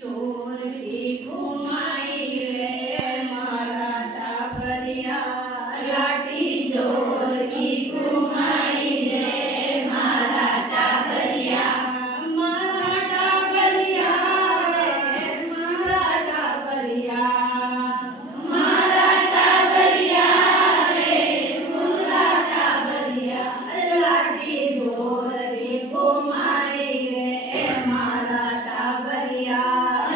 चोर की घुमाई रे मारा टाबरिया लाठी चोर की घुमाई रे मारा टाबरिया मारा टाबरिया रे मारा टाबरिया मारा टाबरिया रे मुला टाबरिया लाठी चोर की घुमाई रे मारा टाबरिया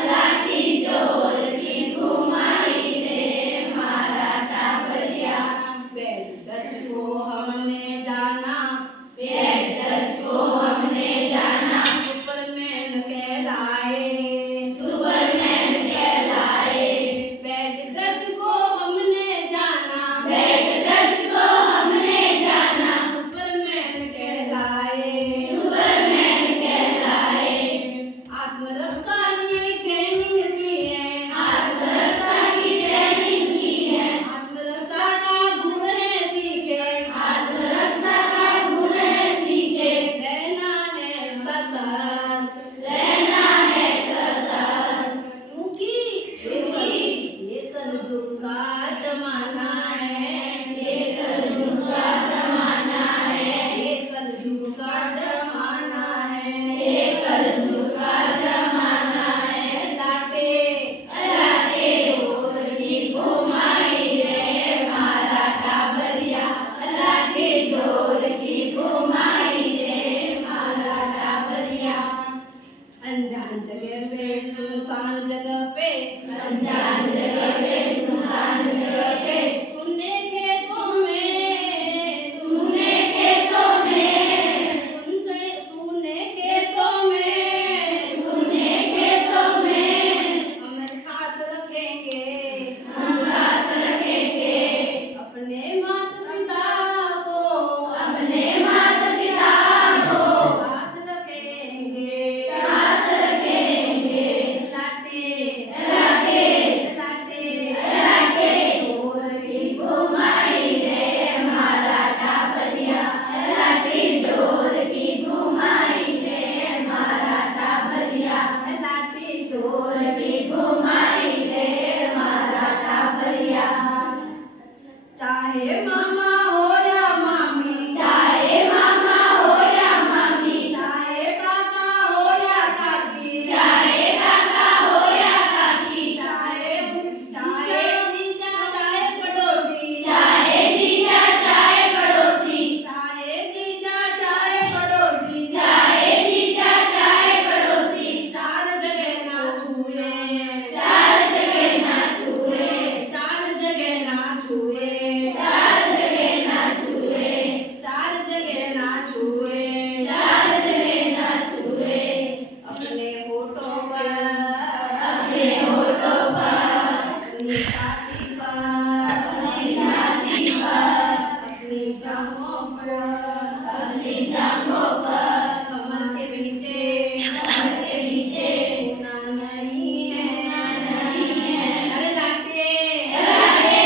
लाठी चोर की घुमाई रे मारा टाबरिया पेट टच को हमने जाना पेट टच को हमने जाना सुपरमैन कहलाए सुपरमैन कहलाए पेट टच को हमने जाना पेट टच को हमने जाना सुपरमैन कहलाए सुपरमैन कहलाए आत्मरक्षा की ट्रेनिंग की है आत्मरक्षा की ट्रेनिंग की है आत्मरक्षा का गुण है सीखे आत्मरक्षा का गुण है सीखे रहना है सतर्क रहना है सतर्क क्योंकि ये कलयुग का जमाना है ये कलयुग का जमाना है ये कलयुग का जमाना है ये कलयुग का जमाना है लाटे लाटे चोर की घुमाई रे मारा टाबरिया लाटे चोर की घुमाई रे मारा टाबरिया अनजान जगह पे सुनसान जगह पे अनजान जगह पे सुनसान जगह पे सुनने खेतों में सुनने खेतों में सुनने खेतों में सुनने खेतों में हम साथ रखेंगे हम साथ रखेंगे अपने माता पिता को अपने माता पिता को साथ रखेंगे साथ रखेंगे लाटे लाटे लाटे लाटे चोर की घुमाई रे मारा टाबरिया लाठी चोर की घुमाई रे मारा टाबरिया लाठी चोर की घुमाई रे मारा टाबरिया चाहे मामा हो या मामी चाहे मामा हो या मामी चाहे काका हो या काकी चाहे काका हो या काकी चाहे चाहे जीजा चाहे पड़ोसी चाहे जीजा चाहे पड़ोसी चाहे जीजा चाहे पड़ोसी चाहे जीजा चाहे पड़ोसी चार जगह ना छूए चार जगह ना छूए चार जगह ना छूए चार जगह ना छूए चार जगह ना छूए चार जगह ना छूए अपने होठों पर अपने होठों पर अपनी छाती पर अपनी छाती पर अपनी जांघों पर अपनी जांघों पर कमर के नीचे छूना नहीं है अरे लाटे लाटे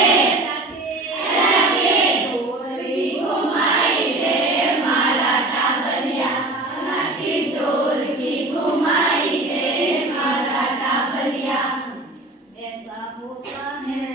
लाटे चोर की घुमाई रे मारा टाबरिया लाठी चोर की घुमाई रे मारा टाबरिया ऐसा होता है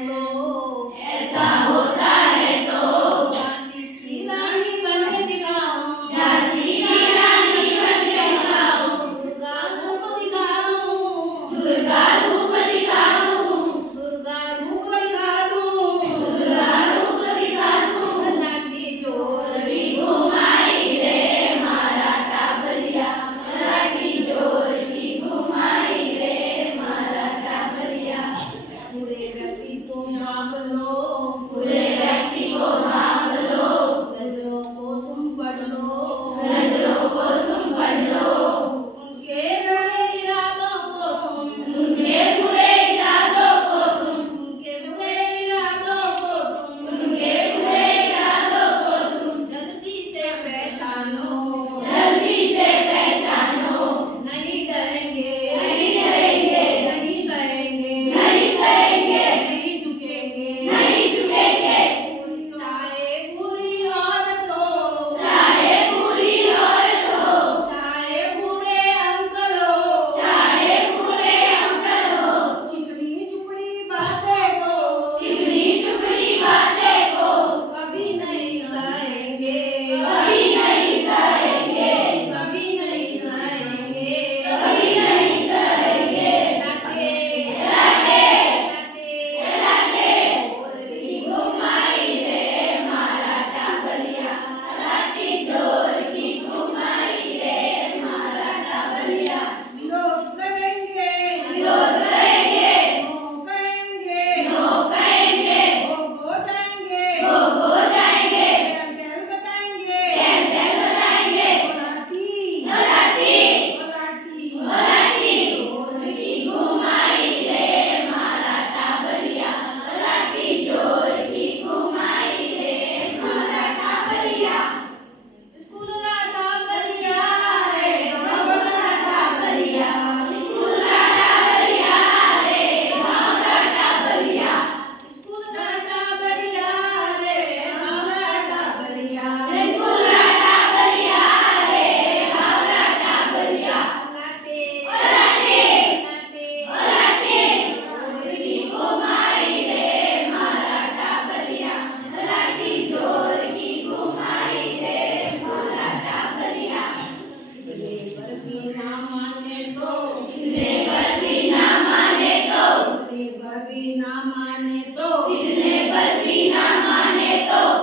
भी ना माने तो